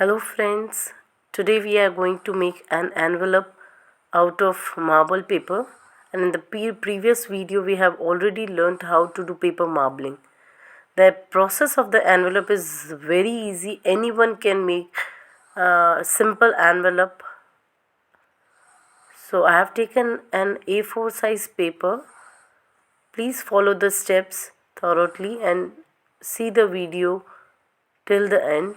Hello friends, today we are going to make an envelope out of marble paper, and in the previous video we have already learned how to do paper marbling. The process of the envelope is very easy. Anyone can make a simple envelope. So I have taken an A4 size paper. Please follow the steps thoroughly and see the video till the end.